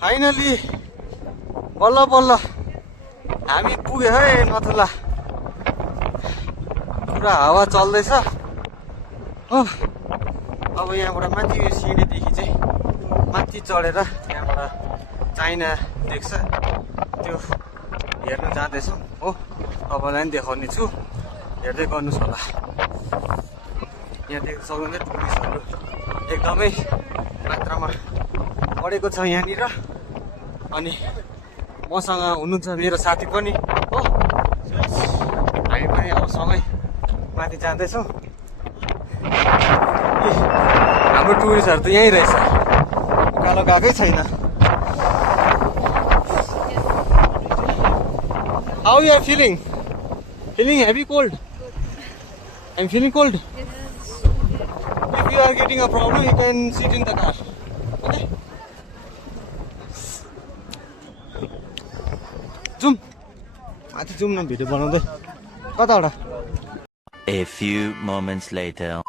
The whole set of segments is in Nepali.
फाइनली बल्ल बल्ल हामी पुग्यो है नथुला। पुरा हावा चल्दैछ हो। अब यहाँबाट माथि सिँढीदेखि चाहिँ माथि चढेर त्यहाँबाट चाइना देख्छ त्यो हेर्न जाँदैछौँ हो। तपाईँलाई पनि देखाउने छु, हेर्दै गर्नुहोस् होला। यहाँ देख्न सक्नुहुन्छ टुरिस्टहरू एकदमै मात्रामा बढेको छ यहाँनिर। अनि मसँग हुनुहुन्छ मेरो साथी पनि हो। हामी पनि अब सँगै माथि जाँदैछौँ। हाम्रो टुरिस्टहरू त यहीँ रहेछ, उकालो गएकै छैन। How you are feeling? Feeling heavy cold? I'm feeling cold. If you are getting a problem, you can sit in the car. Okay? Zoom. माथि जाउँ न भिडियो बनाउँदै। कताबाट? A few moments later.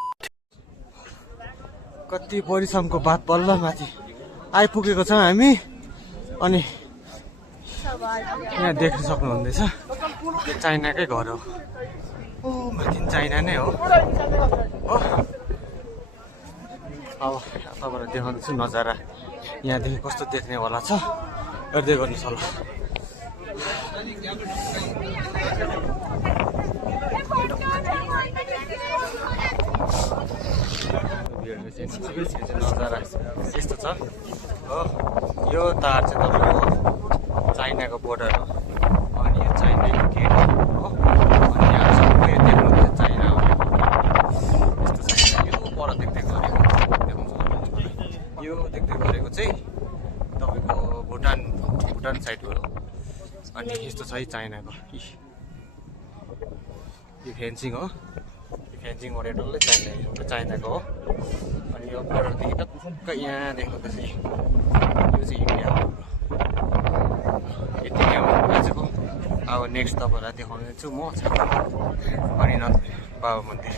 कति परिश्रमको बाद बल्ल माथि आइपुगेको छौँ हामी। अनि यहाँ देख्न सक्नुहुँदैछ चाइनाकै घर हो। ओ माथि चाइना नै हो। अब तपाईँलाई देखाउँदैछु नजारा यहाँदेखि कस्तो देख्नेवाला छ, हेर्दै गर्नुहोस् होला। नजारा यस्तो छ हो। यो तार चाहिँ तपाईँको चाइनाको बोर्डर हो। अनि यो चाइनाको गेट हो। अनि यहाँ सबै देख्नुहुन्छ चाइना हो। यस्तो छ। यो पर देख्दै गरेको यो देख्दै गरेको चाहिँ तपाईँको भुटान साइड हो। अनि यस्तो छ है चाइनाको यो फेन्सिङ हो। यो फेन्सिङ गरेर डल्लै चाइनाको हो। अनि यो बोर्डरदेखि टक्क यहाँ देख्नुहुँदैछ यो चाहिँ इन्डिया हो। यति नै हो आजको। अब नेक्स्ट तपाईँलाई देखाउने छु म मणिनाथ बाबा मन्दिर।